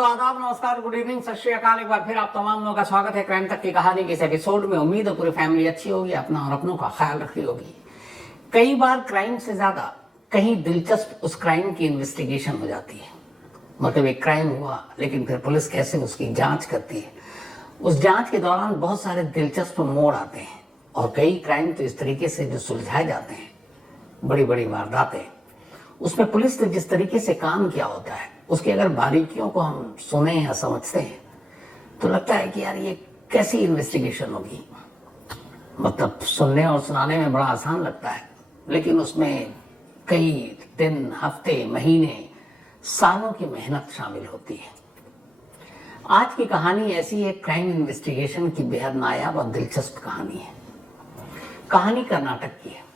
तो आदाब, नमस्कार, गुड इवनिंग, सत श्री अकाल। एक बार फिर आप तमाम लोगों का स्वागत है क्राइम तक की कहानी के इस एपिसोड में। उम्मीद है पूरी फैमिली अच्छी होगी, अपना और अपनों का ख्याल रख रही होगी। कई बार क्राइम से ज्यादा कहीं दिलचस्प उस क्राइम की इन्वेस्टिगेशन हो जाती है। मतलब एक क्राइम हुआ लेकिन फिर पुलिस कैसे उसकी जांच करती है, उस जांच के दौरान बहुत सारे दिलचस्प मोड़ आते हैं। और कई क्राइम तो इस तरीके से जो सुलझाए जाते हैं, बड़ी बड़ी वारदातें, उसमें पुलिस ने जिस तरीके से काम किया होता है, उसकी अगर बारीकियों को हम सुने या समझते हैं तो लगता है कि यार ये कैसी इन्वेस्टिगेशन होगी। मतलब सुनने और सुनाने में बड़ा आसान लगता है, लेकिन उसमें कई दिन, हफ्ते, महीने, सालों की मेहनत शामिल होती है। आज की कहानी ऐसी एक क्राइम इन्वेस्टिगेशन की बेहद नायाब और दिलचस्प कहानी है। कहानी कर्नाटक की है।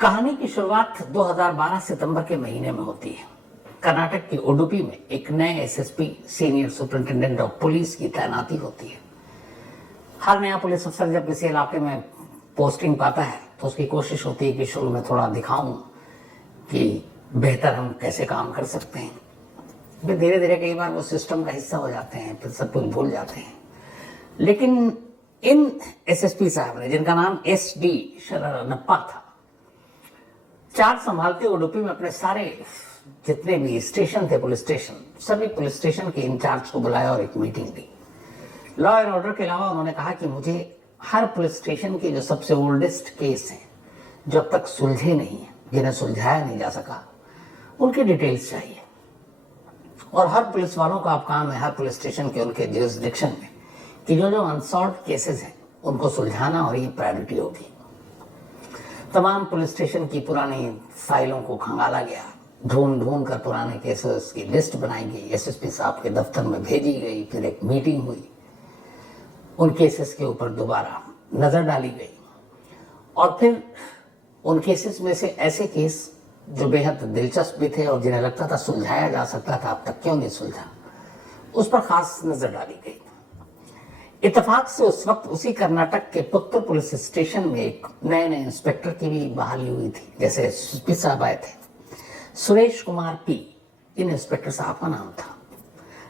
कहानी की शुरुआत 2012 सितंबर के महीने में होती है। कर्नाटक की उडुपी में एक नए SSP, senior superintendent of police की तैनाती होती है। हर नया पुलिस अफसर जब किसी इलाके में पोस्टिंग पाता है तो उसकी कोशिश होती है कि शुरू में थोड़ा दिखाऊं कि बेहतर हम कैसे काम कर सकते हैं। फिर धीरे धीरे कई बार वो सिस्टम का हिस्सा हो जाते हैं, फिर सब कुछ भूल जाते हैं। लेकिन इन एसएसपी साहब ने, जिनका नाम SD शरणप्पा था, चार्ज संभालते उडुपी में अपने सारे जितने भी स्टेशन थे, पुलिस स्टेशन, सभी पुलिस स्टेशन के इंचार्ज को बुलाया और एक meeting the. Law and order के अलावा उन्होंने कहा कि मुझे हर पुलिस स्टेशन के जो सबसे ओल्डेस्ट केस हैं, जो अब तक सुलझे नहीं है, जिन्हें सुलझाया नहीं जा सका, उनकी डिटेल्स चाहिए। और हर पुलिस वालों का अब काम है, हर पुलिस स्टेशन के उनके जुरिसडिक्शन में, कि जो जो अनसॉल्व केसेस हैं उनको सुलझाना, और ये प्रायोरिटी होगी। तमाम पुलिस स्टेशन की पुरानी फाइलों को खंगाला गया, ढूंढ ढूंढ कर पुराने केसेस की लिस्ट बनाई गई, एसएसपी साहब के दफ्तर में भेजी गई। फिर एक मीटिंग हुई, उन केसेस के ऊपर दोबारा नजर डाली गई, और फिर उन केसेस में से ऐसे केस जो बेहद दिलचस्प भी थे और जिन्हें लगता था सुलझाया जा सकता था, अब तक क्यों नहीं सुलझा, उस पर खास नजर डाली गई। इत्तेफाक से उस वक्त उसी कर्नाटक के पुत्तर पुलिस स्टेशन में एक नए नए इंस्पेक्टर की भी बहाली हुई थी। जैसे एसपी साहब आए थे, सुरेश कुमार पी, इन इंस्पेक्टर साहब का नाम था।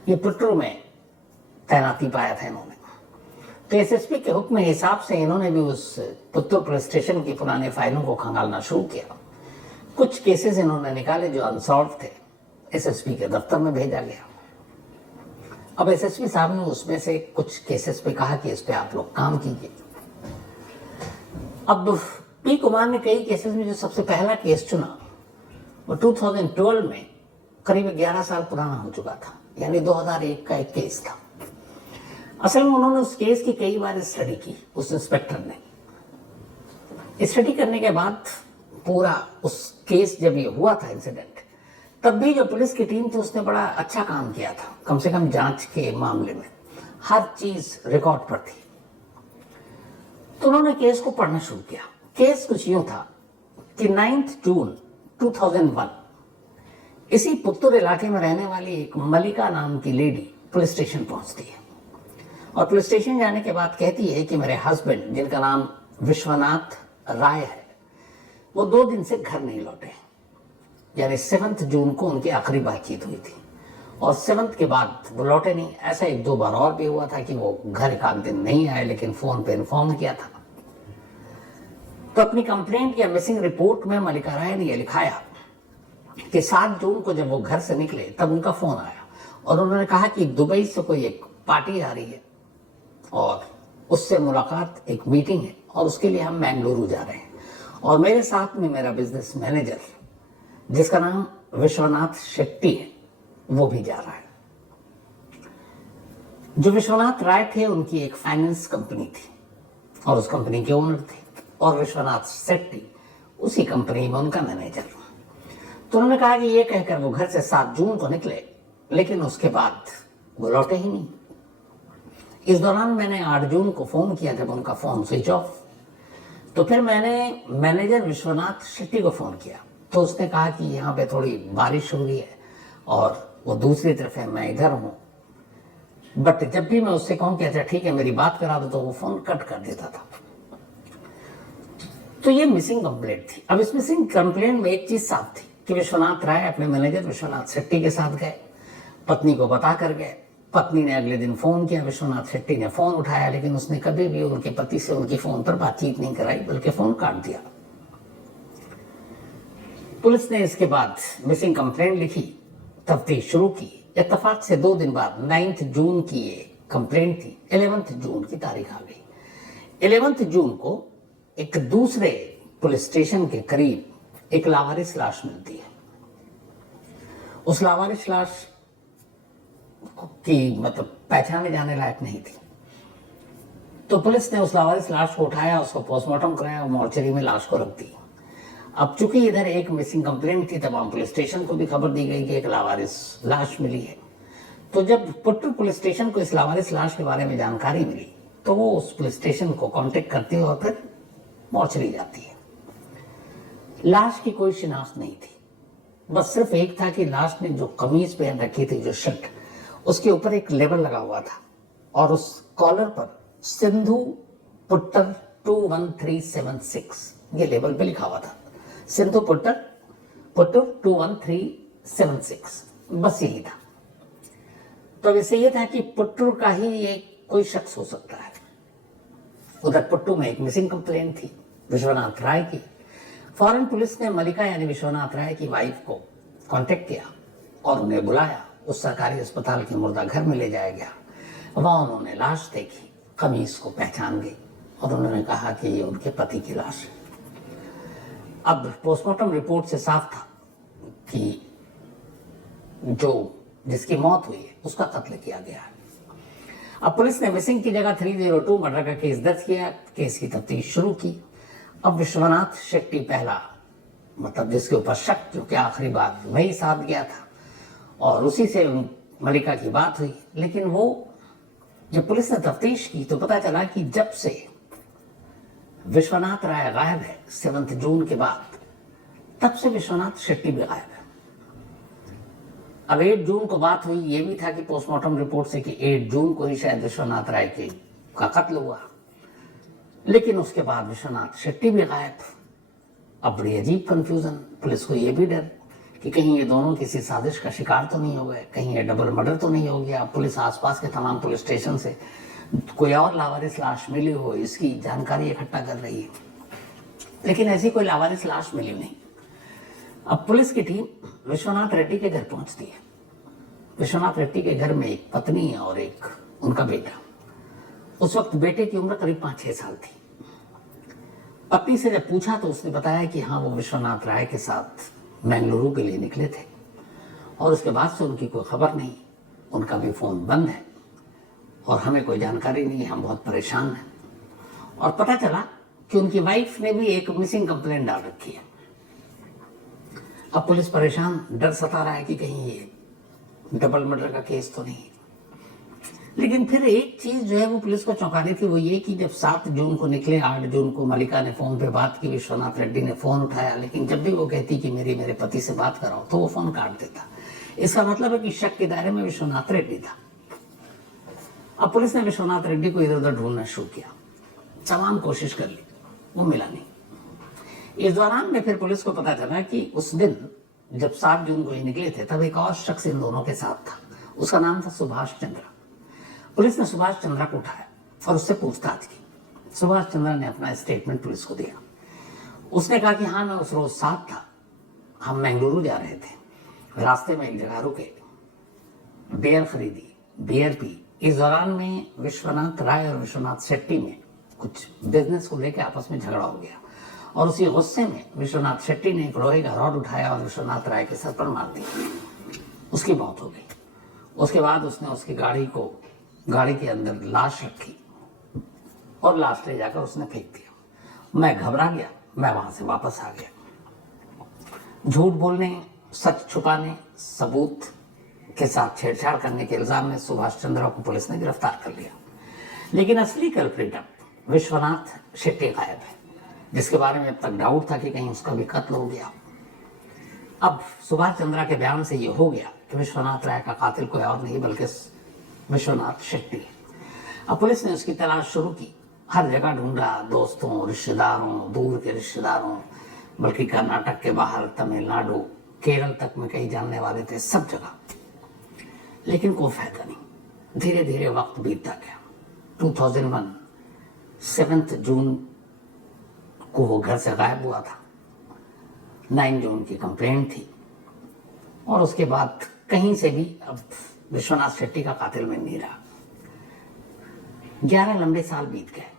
ये पुत्तर में तैनाती पाया था इन्होंने। तो एसएसपी के हुक्म के हिसाब से इन्होंने भी उस पुत्तर पुलिस स्टेशन की पुराने फाइलों को खंगालना शुरू किया। कुछ केसेस इन्होंने निकाले जो अनसॉल्व थे, एसएसपी के दफ्तर में भेजा गया। अब एसएसपी साहब ने उसमें से कुछ केसेस पे कहा कि इस पे आप लोग काम कीजिए। अब पी कुमार ने कई केसेस में जो सबसे पहला केस चुना वो 2012 में करीब 11 साल पुराना हो चुका था, यानी 2001 का एक केस था। असल में उन्होंने उस केस की कई बार स्टडी की, उस इंस्पेक्टर ने। स्टडी करने के बाद पूरा उस केस, जब ये हुआ था इंसिडेंट, तब भी जो पुलिस की टीम थी उसने बड़ा अच्छा काम किया था। कम से कम जांच के मामले में हर चीज रिकॉर्ड पर थी। तो उन्होंने केस को पढ़ना शुरू किया। केस कुछ यूं था कि 9 जून 2001 इसी पुत्तूर इलाके में रहने वाली एक मलिका नाम की लेडी पुलिस स्टेशन पहुंचती है, और पुलिस स्टेशन जाने के बाद कहती है कि मेरे हस्बैंड, जिनका नाम विश्वनाथ राय है, वो 2 दिन से घर नहीं लौटे। यानी 7 जून को उनकी आखिरी बातचीत हुई थी, और 7 के बाद वो लौटे नहीं। ऐसा 1-2 बार और भी हुआ था कि वो घर एक आध दिन नहीं आए, लेकिन फोन पे इन्फॉर्म किया था। तो अपनी कंप्लेंट या मिसिंग रिपोर्ट में मलिका राय ने यह लिखाया कि 7 जून को जब वो घर से निकले तब उनका फोन आया, और उन्होंने कहा कि दुबई से कोई एक पार्टी आ रही है और उससे मुलाकात, एक मीटिंग है, और उसके लिए हम बेंगलुरु जा रहे हैं, और मेरे साथ में मेरा बिजनेस मैनेजर, जिसका नाम विश्वनाथ शेट्टी है, वो भी जा रहा है। जो विश्वनाथ राय थे, उनकी एक फाइनेंस कंपनी थी और उस कंपनी के ओनर थे, और विश्वनाथ शेट्टी उसी कंपनी में उनका मैनेजर। तो उन्होंने कहा कि ये कहकर वो घर से 7 जून को निकले, लेकिन उसके बाद वो लौटे ही नहीं। इस दौरान मैंने 8 जून को फोन किया, जब उनका फोन स्विच ऑफ। तो फिर मैंने मैनेजर विश्वनाथ शेट्टी को फोन किया, तो उसने कहा कि यहाँ पे थोड़ी बारिश हो रही है और वो दूसरी तरफ है, मैं इधर हूँ। बट जब भी मैं उससे कहूँ कि अच्छा ठीक है मेरी बात करा दो, तो वो फोन कट कर देता था। तो ये मिसिंग कंप्लेंट थी। अब इस मिसिंग कंप्लेंट में एक चीज साफ थी कि विश्वनाथ राय अपने मैनेजर विश्वनाथ शेट्टी के साथ गए, पत्नी को बता कर गए। पत्नी ने अगले दिन फोन किया, विश्वनाथ शेट्टी ने फोन उठाया, लेकिन उसने कभी भी उनके पति से उनकी फोन पर बातचीत नहीं कराई, बल्कि फोन काट दिया। पुलिस ने इसके बाद मिसिंग कंप्लेंट लिखी, तफ्तीश शुरू की। इत्तेफाक से 2 दिन बाद 9 जून की ये कंप्लेंट थी। 11 जून की तारीख आ गई। 11 जून को एक दूसरे पुलिस स्टेशन के करीब एक लावारिस लाश मिलती है। उस लावारिस लाश की मतलब पहचाने जाने लायक नहीं थी। तो पुलिस ने उस लावारिस लाश को उठाया, उसको पोस्टमार्टम कराया और मॉर्चरी में लाश को रख दी। अब चूंकि इधर एक मिसिंग कंप्लेंट थी, तमाम पुलिस स्टेशन को भी खबर दी गई कि एक लावारिस लाश मिली है। तो जब पुट्टर पुलिस स्टेशन को इस लावारिस लाश के बारे में जानकारी मिली, तो वो उस पुलिस स्टेशन को कांटेक्ट करती है और फिर मॉर्चरी जाती है। लाश की कोई शिनाख्त नहीं थी, बस सिर्फ एक था कि लाश ने जो कमीज पहन रखी थी, जो शर्ट, उसके ऊपर एक लेबल लगा हुआ था और उस कॉलर पर सिंधु पुट्टर 21376 ये लेबल पे लिखा हुआ था। सिंधु पुट्टर 21376, बस यही था। तो वैसे ये था कि पुट्टू का ही ये कोई शख्स हो सकता है। उधर पुट्टू में एक मिसिंग कंप्लेंट थी विश्वनाथ राय की। फॉरेन पुलिस ने मलिका यानी विश्वनाथ राय की वाइफ को कांटेक्ट किया और उन्हें बुलाया। उस सरकारी अस्पताल के मुर्दा घर में ले जाया गया। वहां उन्होंने लाश देखी, कमीज को पहचान गई और उन्होंने कहा कि ये उनके पति की लाश है। अब पोस्टमार्टम रिपोर्ट से साफ था कि जो जिसकी मौत हुई है उसका कत्ल किया गया है। अब पुलिस ने मिसिंग की जगह 302 मर्डर का केस दर्ज किया, केस की तफ्तीश शुरू की। अब विश्वनाथ शेट्टी पहला मतलब जिसके ऊपर शक, जो कि आखिरी बार वही साथ गया था और उसी से मलिका की बात हुई। लेकिन वो जब पुलिस ने तफ्तीश की तो पता चला कि जब से विश्वनाथ राय गायब है 7 जून के बाद, तब से विश्वनाथ शेट्टी भी गायब है। अब 8 जून को बात हुई, ये भी था कि पोस्टमार्टम रिपोर्ट से कि 8 जून को ही शायद विश्वनाथ राय का कत्ल हुआ, लेकिन उसके बाद विश्वनाथ शेट्टी भी गायब। अब बड़ी अजीब कंफ्यूजन। पुलिस को ये भी डर कि कहीं ये दोनों किसी साजिश का शिकार तो नहीं हो गए, कहीं ये डबल मर्डर तो नहीं हो गया। पुलिस आसपास के तमाम पुलिस स्टेशन से कोई और लावारिस लाश मिली हो, इसकी जानकारी इकट्ठा कर रही है, लेकिन ऐसी कोई लावारिस लाश मिली नहीं। अब पुलिस की टीम विश्वनाथ रेड्डी के घर पहुंचती है। विश्वनाथ रेड्डी के घर में एक पत्नी और एक उनका बेटा। उस वक्त बेटे की उम्र करीब 5-6 साल थी। पत्नी से जब पूछा तो उसने बताया कि हाँ, वो विश्वनाथ राय के साथ बेंगलुरु के लिए निकले थे और उसके बाद से उनकी कोई खबर नहीं, उनका भी फोन बंद है और हमें कोई जानकारी नहीं है, हम बहुत परेशान हैं। और पता चला कि उनकी वाइफ ने भी एक मिसिंग कंप्लेंट डाल रखी है। अब पुलिस परेशान, डर सता रहा है कि कहीं ये डबल मर्डर का केस तो नहीं। लेकिन फिर एक चीज जो है वो पुलिस को चौंकानी थी, वो ये कि जब 7 जून को निकले, 8 जून को मलिका ने फोन पे बात की, विश्वनाथ रेड्डी ने फोन उठाया, लेकिन जब भी वो कहती कि मेरे पति से बात कराओ तो वो फोन काट देता। इसका मतलब है कि शक के दायरे में विश्वनाथ रेड्डी था। अब पुलिस ने विश्वनाथ रेड्डी को इधर उधर ढूंढना शुरू किया, तमाम कोशिश कर ली, वो मिला नहीं। इस दौरान में फिर पुलिस को पता चला कि उस दिन जब 7 जून को ये निकले थे, तब एक और शख्स इन दोनों के साथ था। उसका नाम था सुभाष चंद्रा। पुलिस ने सुभाष चंद्रा को उठाया और उससे पूछताछ की। सुभाष चंद्रा ने अपना स्टेटमेंट पुलिस को दिया। उसने कहा कि हाँ, मैं उस रोज साथ था, हम बेंगलुरु जा रहे थे, रास्ते में एक जगह रुके, बियर खरीदी, बियर पी। इस दौरान में विश्वनाथ राय और विश्वनाथ शेट्टी में कुछ बिजनेस को लेकर आपस में झगड़ा हो गया और उसी गुस्से में विश्वनाथ शेट्टी ने एक लोहे का रॉड उठाया और विश्वनाथ राय के सर पर मार दिया। उसकी मौत हो गई। उसके बाद उसने उसकी गाड़ी के अंदर लाश रखी और लाश ले जाकर उसने फेंक दिया। मैं घबरा गया, मैं वहां से वापस आ गया। झूठ बोलने, सच छुपाने, सबूत के साथ छेड़छाड़ करने के इल्जाम में सुभाष चंद्रा को पुलिस ने गिरफ्तार कर लिया। लेकिन असली कल्प्रिट विश्वनाथ शेट्टी गायब है, जिसके बारे में अब तक डाउट था कि कहीं उसका भी कत्ल हो गया। अब सुभाष चंद्रा के बयान से ये हो गया कि विश्वनाथ राय का कातिल कोई और नहीं बल्कि विश्वनाथ शेट्टी है। अब पुलिस ने उसकी तलाश शुरू की, हर जगह ढूंढा, दोस्तों, रिश्तेदारों, दूर के रिश्तेदारों, बल्कि कर्नाटक के बाहर, तमिलनाडु, केरल तक में कई जानने वाले थे, सब जगह। लेकिन कोई फायदा नहीं। धीरे धीरे वक्त बीतता गया। 2001 7 जून को वो घर से गायब हुआ था। 9 जून की कंप्लेंट थी और उसके बाद कहीं से भी अब विश्वनाथ शेट्टी का कातिल में नहीं रहा। 11 लंबे साल बीत गए।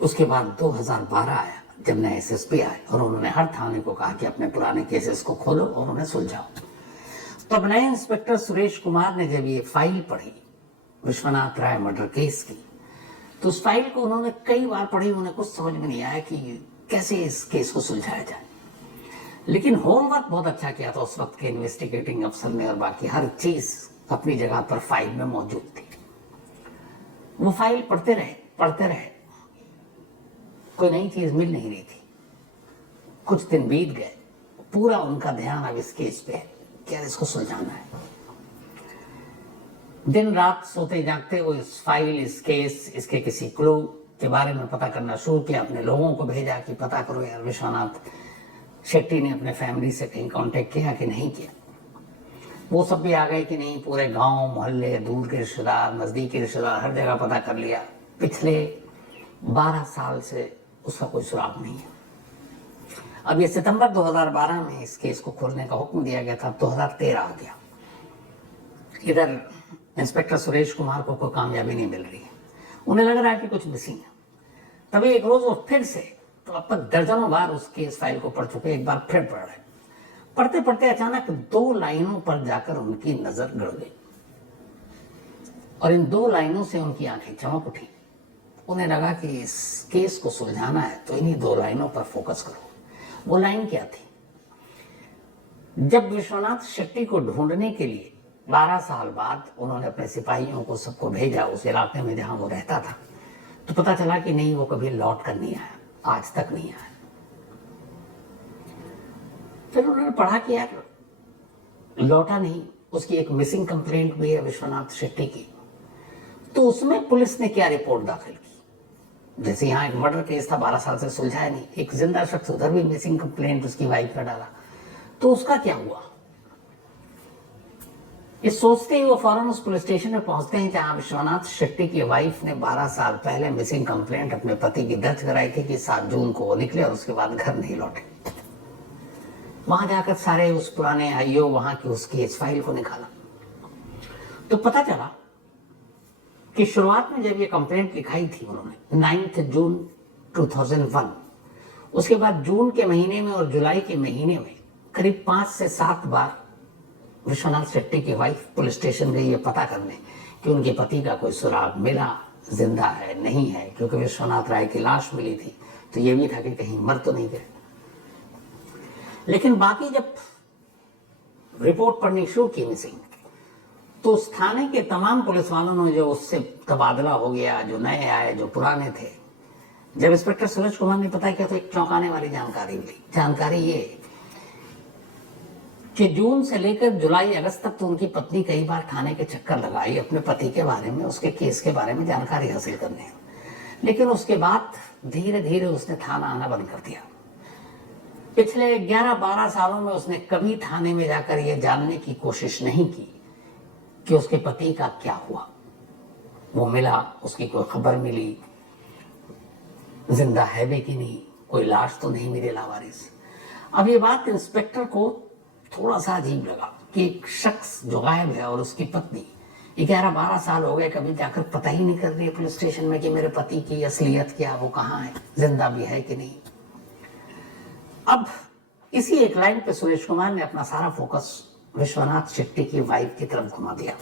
उसके बाद 2012 आया जब नए एसएसपी आए और उन्होंने हर थाने को कहा कि अपने पुराने केसेस को खोलो और उन्हें सुलझाओ। तो अब नए इंस्पेक्टर सुरेश कुमार ने जब ये फाइल पढ़ी विश्वनाथ राय मर्डर केस की, तो उस फाइल को उन्होंने कई बार पढ़ी। उन्हें कुछ समझ में नहीं आया कि कैसे इस केस को सुलझाया जाए, लेकिन होमवर्क बहुत अच्छा किया था उस वक्त के इन्वेस्टिगेटिंग अफसर ने और बाकी हर चीज अपनी जगह पर फाइल में मौजूद थी। वो फाइल पढ़ते रहे, कोई नई चीज मिल नहीं रही थी। कुछ दिन बीत गए, पूरा उनका ध्यान अब इस केस पे है कि यार इसको सुलझाना है। दिन रात सोते जागते वो इस फाइल, इस केस, इसके किसी क्लू के बारे में पता करना शुरू किया। अपने लोगों को भेजा कि पता करो यार विश्वनाथ शेट्टी ने अपने फैमिली से कहीं कांटेक्ट किया कि नहीं किया। वो सब भी आ गए कि नहीं। पूरे गांव मोहल्ले, दूर के रिश्तेदार, नजदीकी रिश्तेदार, हर जगह पता कर लिया। पिछले 12 साल से उसका कोई सुराग नहीं है। अब ये सितंबर 2012 में इस केस को खोलने का हुक्म दिया गया था। 2013 आ गया। इधर इंस्पेक्टर सुरेश कुमार को कोई कामयाबी नहीं मिल रही है। उन्हें लग रहा है कि कुछ मिसिंग है। तभी एक रोज वो फिर से, तो अब तक दर्जनों बार उस केस फाइल को पढ़ चुके, एक बार फिर पढ़ रहे। पढ़ते पढ़ते अचानक 2 लाइनों पर जाकर उनकी नजर गड़ गई और इन 2 लाइनों से उनकी आंखें चमक उठी। उन्हें लगा कि इस केस को सुलझाना है तो इन्हीं 2 लाइनों पर फोकस करो। वो लाइन क्या थी? जब विश्वनाथ शेट्टी को ढूंढने के लिए 12 साल बाद उन्होंने अपने सिपाहियों को सबको भेजा उस इलाके में जहां वो रहता था, तो पता चला कि नहीं, वो कभी लौट कर नहीं आया, आज तक नहीं आया। फिर उन्होंने पढ़ा कि यार लौटा नहीं, उसकी एक मिसिंग कंप्लेंट भी है विश्वनाथ शेट्टी की। तो उसमें पुलिस ने क्या रिपोर्ट दाखिल की? जैसे यहाँ एक मर्डर केस था, 12 साल से सुलझाया नहीं, एक जिंदा शख्स उधर भी मिसिंग कंप्लेंट उसकी वाइफ का डाला, तो उसका क्या हुआ? ये सोचते ही वो फौरन उस पुलिस स्टेशन में पहुंचते हैं जहां विश्वनाथ शेट्टी की वाइफ ने 12 साल पहले मिसिंग कंप्लेंट अपने पति की दर्ज कराई थी कि 7 जून को वो निकले और उसके बाद घर नहीं लौटे। वहां जाकर सारे उस पुराने आईओ वहां की उस केस फाइल को निकाला, तो पता चला कि शुरुआत में जब ये कंप्लेंट लिखाई थी उन्होंने 9 जून 2001, उसके बाद जून के महीने में और जुलाई के महीने में करीब 5 से 7 बार विश्वनाथ शेट्टी की वाइफ पुलिस स्टेशन गई ये पता करने कि उनके पति का कोई सुराग मिला, जिंदा है नहीं है, क्योंकि विश्वनाथ राय की लाश मिली थी तो ये भी था कि कहीं मर तो नहीं गए। लेकिन बाकी जब रिपोर्ट पढ़नी शुरू की मिसिंग, तो उस थाने के तमाम पुलिस वालों ने जो उससे तबादला हो गया, जो नए आए, जो पुराने थे, जब इंस्पेक्टर सुरेश कुमार ने पता किया तो एक चौंकाने वाली जानकारी मिली। जानकारी ये कि जून से लेकर जुलाई अगस्त तक तो उनकी पत्नी कई बार थाने के चक्कर लगाई अपने पति के बारे में, उसके केस के बारे में जानकारी हासिल करने, लेकिन उसके बाद धीरे धीरे उसने थाना आना बंद कर दिया। पिछले 11-12 सालों में उसने कभी थाने में जाकर यह जानने की कोशिश नहीं की कि उसके पति का क्या हुआ, वो मिला, उसकी कोई खबर मिली, जिंदा है भी कि नहीं, कोई लाश तो नहीं मिली लावारिस। अब ये बात इंस्पेक्टर को थोड़ा सा अजीब लगा कि एक शख्स जो गायब है और उसकी पत्नी 11-12 साल हो गए, कभी जाकर पता ही नहीं कर रही है पुलिस स्टेशन में कि मेरे पति की असलियत क्या, वो कहाँ है, जिंदा भी है कि नहीं। अब इसी एक लाइन पे सुरेश कुमार ने अपना सारा फोकस विश्वनाथ शेट्टी की वाइफ की तरफ घुमा दिया।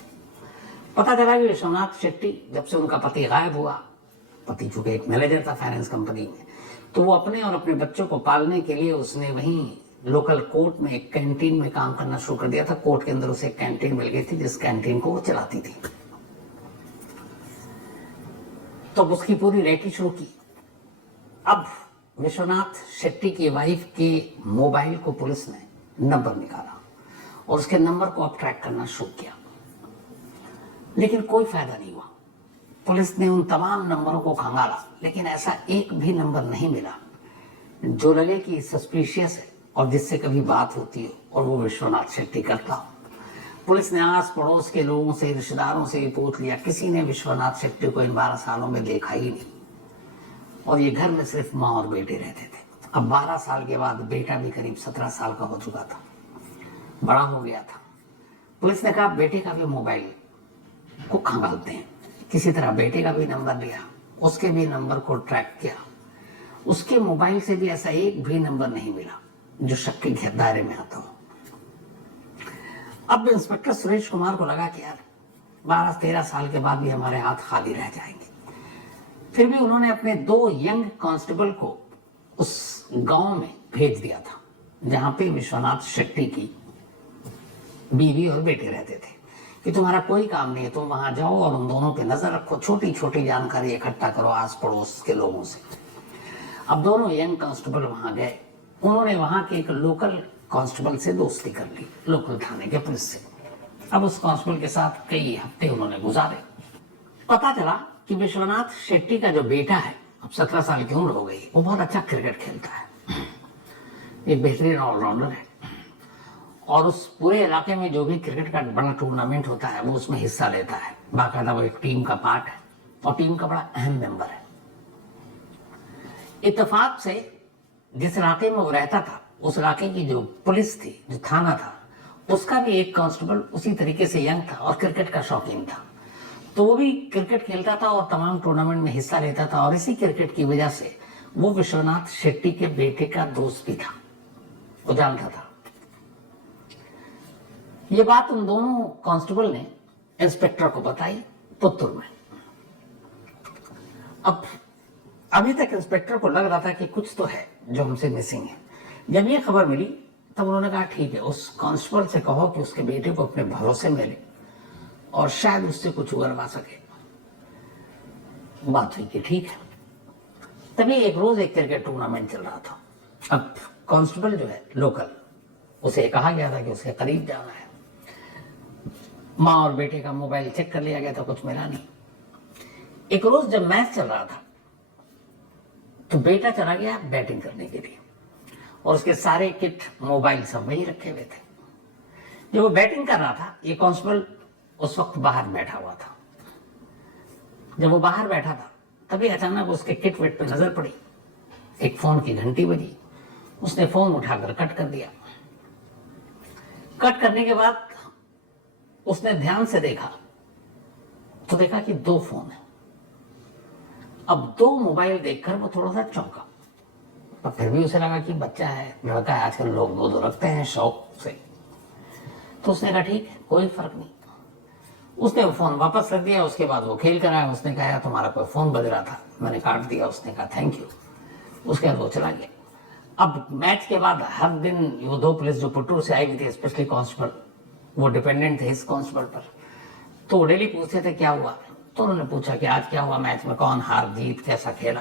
पता चला कि विश्वनाथ शेट्टी जब से उनका पति गायब हुआ, पति चूंकि एक मैनेजर था फाइनेंस कंपनी में, तो वो अपने और अपने बच्चों को पालने के लिए उसने वहीं लोकल कोर्ट में एक कैंटीन में काम करना शुरू कर दिया था। कोर्ट के अंदर उसे एक कैंटीन मिल गई थी जिस कैंटीन को वो चलाती थी। तो उसकी पूरी रैकी शुरू की। अब विश्वनाथ शेट्टी की वाइफ के मोबाइल को पुलिस ने नंबर निकाला और उसके नंबर को अब ट्रैक करना शुरू किया, लेकिन कोई फायदा नहीं हुआ। पुलिस ने उन तमाम नंबरों को खंगाला, लेकिन ऐसा एक भी नंबर नहीं मिला जो लगे कि सस्पिशियस है और जिससे कभी बात होती हो और वो विश्वनाथ शेट्टी करता हो। पुलिस ने आस पड़ोस के लोगों से, रिश्तेदारों से भी पूछ लिया, किसी ने विश्वनाथ शेट्टी को इन 12 सालों में देखा ही नहीं। और ये घर में सिर्फ माँ और बेटे रहते थे। अब 12 साल के बाद बेटा भी करीब 17 साल का हो चुका था, बड़ा हो गया था। पुलिस ने कहा बेटे का भी मोबाइल को खंगालते हैं। किसी तरह बेटे का भी नंबर लिया, उसके भी नंबर को ट्रैक किया। उसके मोबाइल से भी ऐसा एक भी नंबर नहीं मिला जो शक के दायरे में आता हो। अब इंस्पेक्टर सुरेश कुमार को लगा कि यार 12-13 साल के बाद भी हमारे हाथ खाली रह जाएंगे। फिर भी उन्होंने अपने 2 यंग कांस्टेबल को उस गांव में भेज दिया था जहां पे विश्वनाथ शेट्टी की बीवी और बेटे रहते थे, कि तुम्हारा कोई काम नहीं है, तुम वहां जाओ और उन दोनों पे नजर रखो, छोटी छोटी जानकारी इकट्ठा करो आस पड़ोस के लोगों से। अब दोनों यंग कांस्टेबल वहां गए। उन्होंने वहां के एक लोकल कांस्टेबल से दोस्ती कर ली, लोकल थाने के पुलिस से। अब उस कांस्टेबल के साथ कई हफ्ते उन्होंने गुजारे। पता चला कि विश्वनाथ शेट्टी का जो बेटा है, अब 17 साल की उम्र हो गई, वो बहुत अच्छा क्रिकेट खेलता है, एक बेहतरीन ऑलराउंडर है। और उस पूरे इलाके में जो भी क्रिकेट का बड़ा टूर्नामेंट होता है वो उसमें हिस्सा लेता है, बाकायदा वो एक टीम का पार्ट है और टीम का बड़ा अहम मेंबर है। इत्तेफाक से जिस इलाके में वो रहता था, उस इलाके की जो पुलिस थी, जो थाना था, उसका भी एक कांस्टेबल उसी तरीके से यंग था और क्रिकेट का शौकीन था। तो वो भी क्रिकेट खेलता था और तमाम टूर्नामेंट में हिस्सा लेता था। और इसी क्रिकेट की वजह से वो विश्वनाथ शेट्टी के बेटे का दोस्त भी था, वो जानता था। ये बात उन दोनों कांस्टेबल ने इंस्पेक्टर को बताई पुत्तूर में। अब अभी तक इंस्पेक्टर को लग रहा था कि कुछ तो है जो हमसे मिसिंग है। जब ये खबर मिली तब उन्होंने कहा ठीक है, उस कांस्टेबल से कहो कि उसके बेटे को अपने भरोसे में ले और शायद उससे कुछ उगलवा सके। बात हुई कि ठीक है। तभी एक रोज एक क्रिकेट टूर्नामेंट चल रहा था। अब कांस्टेबल जो है लोकल, उसे कहा गया था कि उसके करीब जाना है। माँ और बेटे का मोबाइल चेक कर लिया गया था, कुछ मिला नहीं। एक रोज जब मैच चल रहा था तो बेटा चला गया बैटिंग करने के लिए और उसके सारे किट, मोबाइल सब वही रखे हुए थे। जब वो बैटिंग कर रहा था, ये कांस्टेबल उस वक्त बाहर बैठा हुआ था। जब वो बाहर बैठा था तभी अचानक उसके किट विट पे नजर पड़ी, एक फोन की घंटी बजी। उसने फोन उठाकर कट कर दिया। कट करने के बाद उसने ध्यान से देखा तो देखा कि 2 फोन है। अब 2 मोबाइल देखकर वो थोड़ा सा चौंका, पर फिर भी उसे लगा कि बच्चा है, लड़का है, आजकल लोग 2 रखते हैं शौक से। तो उसने कहा ठीक है, कोई फर्क नहीं। उसने वो फोन वापस रख दिया। उसके बाद वो खेल कर आया। उसने कहा तुम्हारा कोई फोन बज रहा था, मैंने काट दिया। उसने कहा थैंक यू। उसके बाद वो चला गया। अब मैच के बाद हर दिन वो 2 पुलिस जो पुट्टूर से आई हुई थी, स्पेशली कांस्टेबल, वो डिपेंडेंट थे इस कांस्टेबल पर, तो वो डेली पूछते थे क्या हुआ। तो उन्होंने पूछा कि आज क्या हुआ मैच में, कौन हार जीत, कैसा खेला।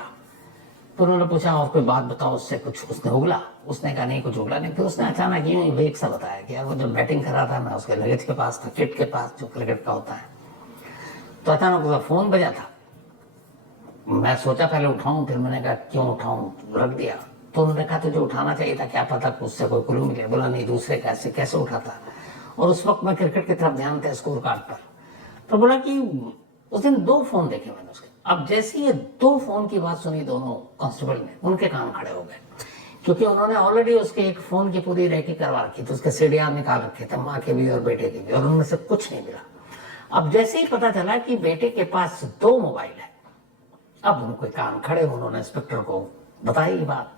तो उन्होंने पूछा और कोई बात बताओ, उससे कुछ उसने उगला। उसने कहा नहीं, कुछ उगला नहीं। फिर उसने अचानक यूं ही वेग सा बताया कि यार वो जब बैटिंग कर रहा था मैं उसके लगेज के पास था, किट के पास जो क्रिकेट का होता है। तो अचानक उसका फोन बजा था। मैं सोचा पहले उठाऊं, फिर मैंने कहा क्यों उठाऊं, रख दिया। तो उन्होंने कहा तुझे उठाना चाहिए था, क्या पता उससे कोई क्लू मिले। बोला नहीं, दूसरे कैसे उठाता। और उस वक्त मैं क्रिकेट की तरफ ध्यान था, स्कोर कार्ड पर। तो बोला कि उस दिन 2 फोन देखे मैंने उसके। अब जैसे ये 2 फोन की बात सुनी दोनों कांस्टेबल ने, उनके कान खड़े हो गए, क्योंकि उन्होंने ऑलरेडी उसके एक फोन की पूरी रेकी करवा रखी थी। उसके सीडीआर निकाल रखे थे, माँ के भी और बेटे के भी, और उनमें से कुछ नहीं मिला। अब जैसे ही पता चला कि बेटे के पास 2 मोबाइल है, अब उनको कान खड़े। उन्होंने इंस्पेक्टर को बताई बात।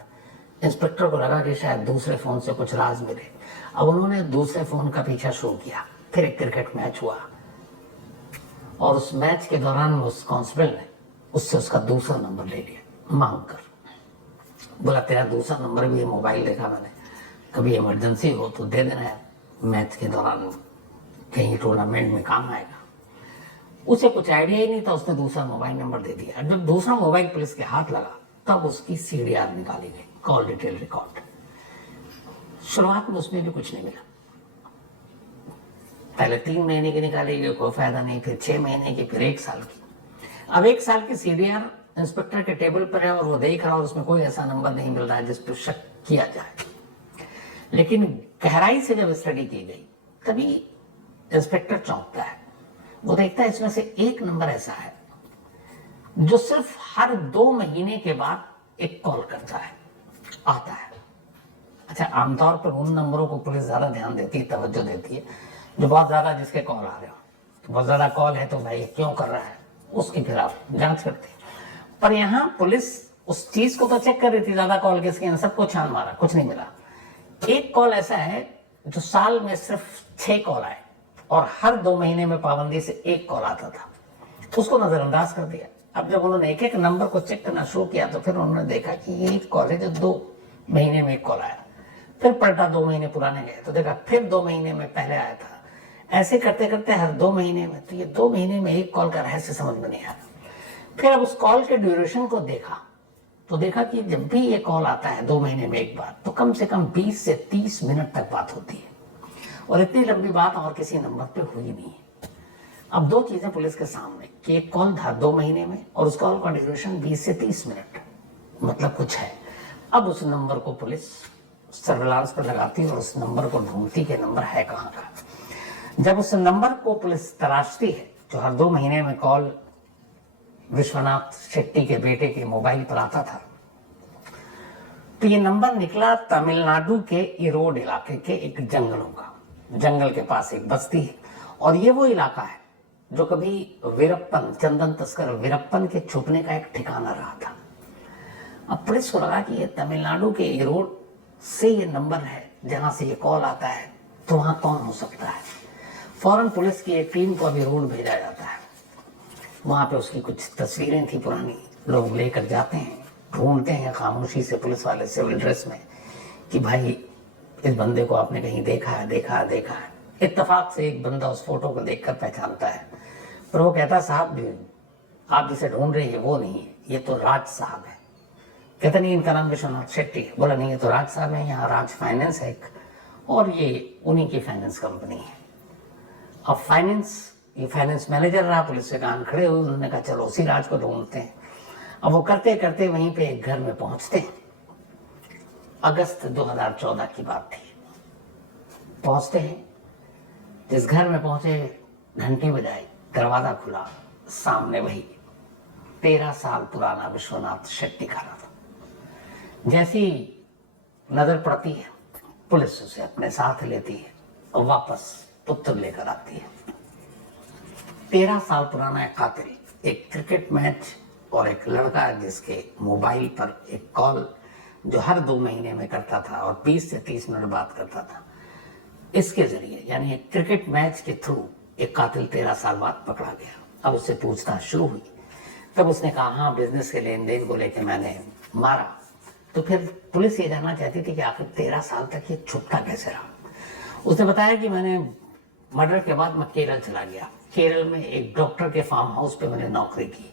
इंस्पेक्टर को लगा कि शायद दूसरे फोन से कुछ राज मिले। अब उन्होंने दूसरे फोन का पीछा शुरू किया। फिर एक क्रिकेट मैच हुआ और उस मैच के दौरान उस कांस्टेबल ने उससे उसका दूसरा नंबर ले लिया मांग कर। बोला तेरा दूसरा नंबर भी मोबाइल देखा मैंने, कभी इमरजेंसी हो तो दे देना है, मैच के दौरान कहीं टूर्नामेंट में काम आएगा। उसे कुछ आइडिया ही नहीं था, उसने दूसरा मोबाइल नंबर दे दिया। जब दूसरा मोबाइल पुलिस के हाथ लगा तब उसकी सीडीआर निकाली गई, कॉल डिटेल रिकॉर्ड। शुरुआत में उसमें भी कुछ नहीं मिला। पहले 3 महीने की निकाली गई, कोई फायदा नहीं। फिर 6 महीने की, फिर 1 साल की। अब 1 साल की सीडीआर इंस्पेक्टर के टेबल पर है और वो देख रहा है और उसमें कोई ऐसा नंबर नहीं मिल रहा है जिस पर शक किया जाए। लेकिन गहराई से जब स्टडी की गई तभी इंस्पेक्टर चौंकता है। वो देखता है इसमें से एक नंबर ऐसा है जो सिर्फ हर 2 महीने के बाद एक कॉल करता है, आता है। अच्छा, आमतौर पर उन नंबरों को पुलिस ज्यादा ध्यान देती है, तवज्जो देती है, जो बहुत ज्यादा जिसके कॉल आ रहे हो। तो बहुत ज्यादा कॉल है तो भाई क्यों कर रहा है, उसकी फिर आप जांच करते हैं। पर यहाँ पुलिस उस चीज को तो चेक कर रही थी, ज्यादा कॉल किसके हैं, सबको छान मारा, कुछ नहीं मिला। एक कॉल ऐसा है जो साल में सिर्फ 6 कॉल आए और हर 2 महीने में पाबंदी से एक कॉल आता था, उसको नजरअंदाज कर दिया। अब जब उन्होंने एक एक नंबर को चेक करना शुरू किया तो फिर उन्होंने देखा कि ये एक कॉल है जो 2 महीने में एक कॉल आया। फिर पलटा, 2 महीने पुराने गए तो देखा फिर 2 महीने में पहले आया था। ऐसे करते करते हर 2 महीने में, तो ये 2 महीने में एक कॉल का रहस्य समझ में नहीं आया। फिर अब उस कॉल के ड्यूरेशन को देखा तो देखा कि जब भी ये कॉल आता है 2 महीने में एक बार, तो कम से कम 20 से 30 मिनट तक बात होती है, और इतनी लंबी बात और किसी नंबर पे हुई नहीं है। अब 2 चीजें पुलिस के सामने कि एक कॉल था 2 महीने में और उस कॉल का ड्यूरेशन 20 से 30 मिनट, मतलब कुछ है। अब उस नंबर को पुलिस सर्विलांस पर लगाती और उस नंबर को ढूंढती कि नंबर है कहाँ का। जब उस नंबर को पुलिस तलाशती है जो हर 2 महीने में कॉल विश्वनाथ शेट्टी के बेटे के मोबाइल पर आता था, तो ये नंबर निकला तमिलनाडु के इरोड इलाके के एक जंगलों का। जंगल के पास एक बस्ती है और ये वो इलाका है जो कभी वीरप्पन, चंदन तस्कर वीरप्पन के छुपने का एक ठिकाना रहा था। अब पुलिस को लगा कि ये तमिलनाडु के इरोड से ये नंबर है जहां से ये कॉल आता है, तो वहां कौन हो सकता है। फौरन पुलिस की एक टीम को अभी रोड भेजा जाता है। वहां पे उसकी कुछ तस्वीरें थी पुरानी, लोग लेकर जाते हैं, ढूंढते हैं खामोशी से पुलिस वाले सिविल ड्रेस में कि भाई इस बंदे को आपने कहीं देखा है, देखा है, देखा है। इत्तेफाक से एक बंदा उस फोटो को देखकर पहचानता है, पर वो कहता साहब आप जिसे ढूंढ रहे हैं वो नहीं है, ये तो राज साहब है। कहता नहीं, इनका नाम विश्वनाथ शेट्टी है। बोला नहीं, ये तो राज साहब है, यहाँ राज फाइनेंस है एक, और ये उन्हीं की फाइनेंस कंपनी है। अब ये फाइनेंस मैनेजर रहा, पुलिस से कान खड़े हुए, उन्होंने कहा चलो उसी राज को ढूंढते हैं। अब वो करते करते वहीं पे एक घर में पहुंचते हैं। अगस्त 2014 की बात थी। पहुंचते हैं, जिस घर में पहुंचे घंटी बजाई, दरवाजा खुला, सामने वही 13 साल पुराना विश्वनाथ शेट्टी खड़ा था। जैसी नजर पड़ती है पुलिस उसे अपने साथ लेती है और वापस पुत्र लेकर आती है। 13 साल पुराना एक कातिल, एक क्रिकेट मैच और एक लड़का जिसके मोबाइल पर एक कॉल जो हर 2 महीने में करता था और 20 से 30 मिनट बात करता था, इसके जरिए यानी एक क्रिकेट मैच के थ्रू एक कातिल 13 साल बाद पकड़ा गया। अब उससे पूछताछ शुरू हुई, तब उसने कहा हाँ, बिजनेस के लेन देन को लेकर मैंने मारा। तो फिर पुलिस ये जानना चाहती थी कि आखिर 13 साल तक ये छुपता कैसे रहा। उसने बताया कि मैंने मर्डर के बाद मैं केरल चला गया। केरल में एक डॉक्टर के फार्म हाउस पे मैंने नौकरी की।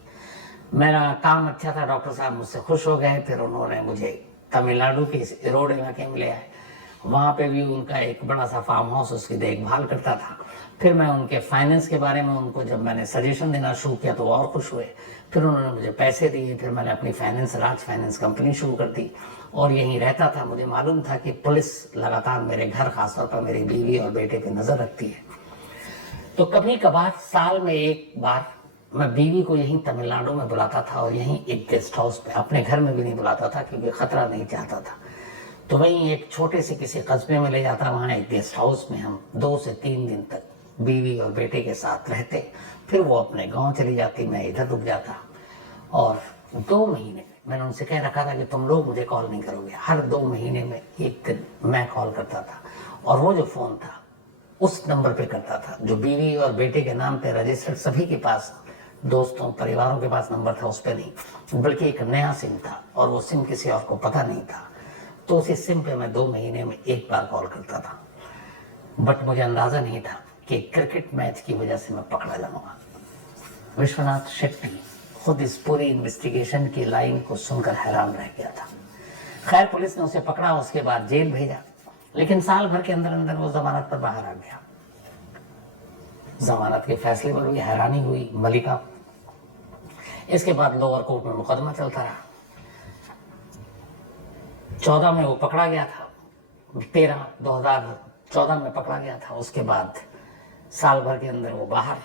मेरा काम अच्छा था, डॉक्टर साहब मुझसे खुश हो गए। फिर उन्होंने मुझे तमिलनाडु के इरोड इलाके में ले आए। वहाँ पे भी उनका एक बड़ा सा फार्म हाउस, उसकी देखभाल करता था। फिर मैं उनके फाइनेंस के बारे में उनको जब मैंने सजेशन देना शुरू किया तो और खुश हुए। फिर उन्होंने मुझे पैसे दिए। फिर मैंने अपनी राज फाइनेंस कंपनी शुरू कर दी और यहीं रहता था। मुझे मालूम था कि पुलिस लगातार मेरे घर, खासतौर पर मेरी बीवी और बेटे पे नजर रखती है। तो कभी कभार साल में एक बार मैं बीवी को यहीं तमिलनाडु में बुलाता था और यहीं एक गेस्ट हाउस पे, अपने घर में भी नहीं बुलाता था क्योंकि खतरा नहीं चाहता था। तो वहीं एक छोटे से किसी कस्बे में ले जाता, वहाँ एक गेस्ट हाउस में हम 2 से 3 दिन तक बीवी और बेटे के साथ रहते। फिर वो अपने गांव चली जाती, मैं इधर रुक जाता। और 2 महीने मैंने उनसे कह रखा था कि तुम लोग मुझे कॉल नहीं करोगे। हर 2 महीने में एक दिन मैं कॉल करता था और वो जो फोन था उस नंबर पे करता था जो बीवी और बेटे के नाम पे रजिस्टर्ड, सभी के पास, दोस्तों परिवारों के पास नंबर था, उस पर नहीं, बल्कि एक नया सिम था और वो सिम किसी और को पता नहीं था। तो उसी सिम पे मैं 2 महीने में एक बार कॉल करता था। बट मुझे अंदाजा नहीं था कि क्रिकेट मैच की वजह से मैं पकड़ा जाऊंगा। विश्वनाथ शेट्टी खुद इस पूरी इन्वेस्टिगेशन की लाइन को सुनकर हैरान रह गया था। खैर पुलिस ने उसे पकड़ा, उसके बाद जेल भेजा, लेकिन साल भर के अंदर अंदर वो जमानत पर बाहर आ गया। जमानत के फैसले पर भी हैरानी हुई मलिका। इसके बाद लोअर कोर्ट में मुकदमा चलता रहा। 14 में वो पकड़ा गया था, 2014 में पकड़ा गया था। उसके बाद साल भर के अंदर वो बाहर,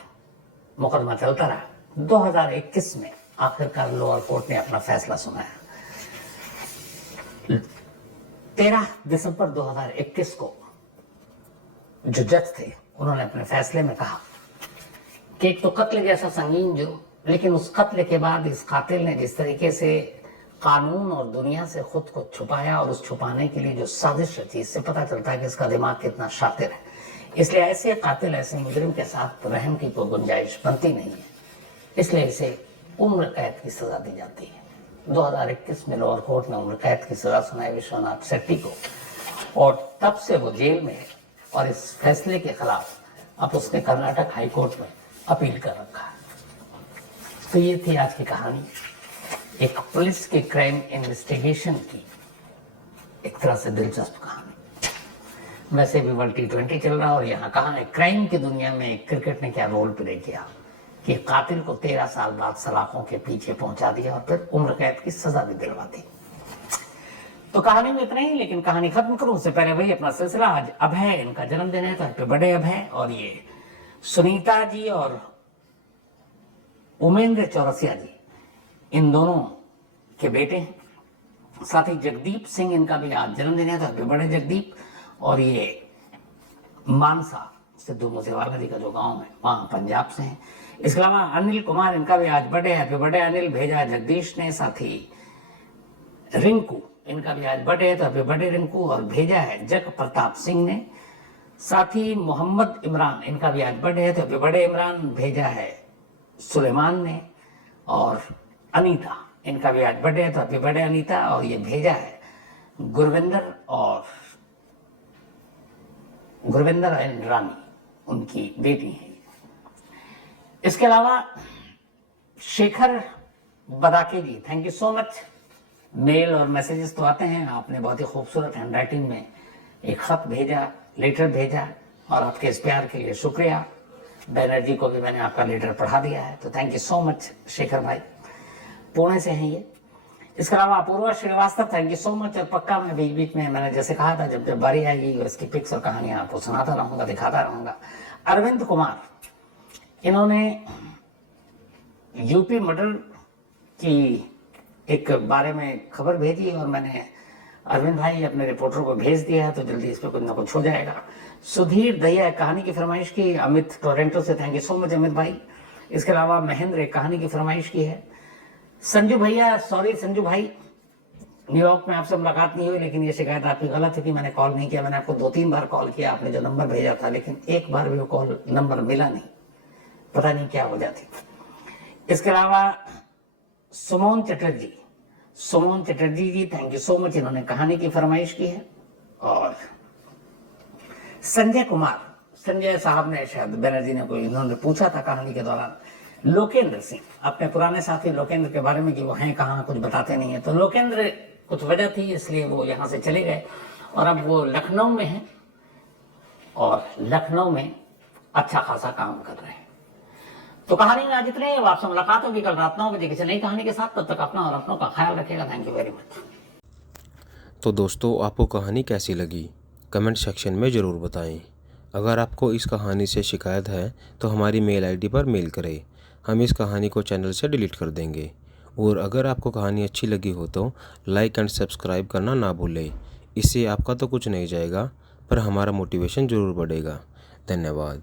मुकदमा चलता रहा। 2021 में आखिरकार लोअर कोर्ट ने अपना फैसला सुनाया। 13 दिसंबर 2021 को जो जज थे उन्होंने अपने फैसले में कहा कि एक तो कत्ल जैसा संगीन जुर्म, लेकिन उस कत्ल के बाद इस कातिल ने जिस तरीके से कानून और दुनिया से खुद को छुपाया और उस छुपाने के लिए जो साजिश रची, इससे पता चलता है कि इसका दिमाग कितना शातिर है। इसलिए ऐसे कातिल, ऐसे मुजरिम के साथ रहम की कोई गुंजाइश बनती नहीं है, इसलिए इसे उम्र कैद की सजा दी जाती है। 2021 में लोअर कोर्ट ने उम्र कैद की सजा सुनाई विश्वनाथ शेट्टी को, और तब से वो जेल में है। और इस फैसले के खिलाफ अब उसने कर्नाटक हाई कोर्ट में अपील कर रखा है। तो ये थी आज की कहानी, एक पुलिस के क्राइम इन्वेस्टिगेशन की एक तरह से दिलचस्प कहानी। वैसे भी वर्ल्ड T20 चल रहा, और यहाँ कहा है क्राइम की दुनिया में क्रिकेट ने क्या रोल प्ले किया कि कातिल को 13 साल बाद सलाखों के पीछे पहुंचा दिया और फिर उम्र कैद की सजा भी दिलवा दी। तो कहानी में इतना ही, लेकिन कहानी खत्म करूं उससे पहले वही अपना सिलसिला। आज अभय, इनका जन्मदिन है, तो हैप्पी बर्थडे अभय। और ये सुनीता जी और उमेंद्र चौरसिया जी, इन दोनों के बेटे हैं। साथ ही जगदीप सिंह, इनका भी आज जन्मदिन है, तो हैप्पी बर्थडे जगदीप। और ये मानसा सिद्धू मूसेवाला जी का जो गांव है वहां पंजाब से हैं। इसके अलावा अनिल कुमार, इनका भी आज बर्थडे, हैप्पी बर्थडे अनिल, भेजा है जगदीश ने। साथ ही रिंकू, इनका भी आज बर्थडे है, तो हैप्पी बर्थडे रिंकू, और भेजा है जग प्रताप सिंह ने। साथ ही मोहम्मद इमरान, इनका भी आज बर्थडे है, तो हैप्पी बर्थडे इमरान, भेजा है सुलेमान ने। और अनीता, इनका भी आज बर्थडे है, तो हैप्पी बर्थडे अनीता, और ये भेजा है गुरविंदर एंड रानी, उनकी बेटी है। इसके अलावा शेखर बदाके ji, thank you so much. Mail और मैसेजेस तो आते हैं, आपने बहुत ही खूबसूरत हैंडराइटिंग में एक खत भेजा, लेटर भेजा, और आपके इस प्यार के लिए शुक्रिया। बैनर्जी को भी मैंने आपका लेटर पढ़ा दिया है, तो thank you so much Shekhar भाई, पुणे से हैं ये। इसके अलावा Apoorva Shrivastava, thank you so much. और पक्का मैं बीच बीच में, मैंने जैसे कहा था, जब जब बारी आएगी इसकी पिक्स और कहानियां आपको सुनाता रहूंगा, दिखाता रहूंगा। अरविंद कुमार, इन्होंने यूपी मर्डर की एक बारे में खबर भेजी, और मैंने अरविंद भाई अपने रिपोर्टर को भेज दिया है, तो जल्दी इस पर कुछ ना कुछ हो जाएगा। सुधीर दहिया, कहानी की फरमाइश की, अमित टोरेंटो से, thank you so much Amit भाई। इसके अलावा महेंद्र, एक कहानी की फरमाइश की है। संजू भैया, सॉरी संजू भाई, न्यूयॉर्क में आपसे मुलाकात नहीं हुई, लेकिन ये शिकायत आपकी गलत है कि मैंने कॉल नहीं किया। मैंने आपको 2-3 बार कॉल किया, आपने जो नंबर भेजा था, लेकिन एक बार भी वो कॉल नंबर मिला नहीं, पता नहीं क्या वजह थी। इसके अलावा सुमोन चटर्जी जी, थैंक यू सो मच, इन्होंने कहानी की फरमाइश की है। और संजय कुमार, संजय साहब ने, शायद बैनर्जी ने कोई, इन्होंने पूछा था कहानी के दौरान। लोकेंद्र सिंह, अपने पुराने साथी लोकेंद्र के बारे में कि वो हैं कहाँ, कुछ बताते नहीं है, तो लोकेंद्र कुछ वजह थी इसलिए वो यहाँ से चले गए, और अब वो लखनऊ में हैं, और लखनऊ में अच्छा खासा काम कर रहे हैं। तो कहानी में आज इतने, आपसे मुलाकात होगी कल रात 9 बजे किसी नई कहानी के साथ। तब तक अपना और अपनों का ख्याल रखिएगा। Thank you very much. तो दोस्तों, आपको कहानी कैसी लगी कमेंट सेक्शन में ज़रूर बताएं। अगर आपको इस कहानी से शिकायत है तो हमारी मेल आईडी पर मेल करें, हम इस कहानी को चैनल से डिलीट कर देंगे। और अगर आपको कहानी अच्छी लगी हो तो लाइक एंड सब्सक्राइब करना ना भूलें। इससे आपका तो कुछ नहीं जाएगा, पर हमारा मोटिवेशन ज़रूर बढ़ेगा। धन्यवाद।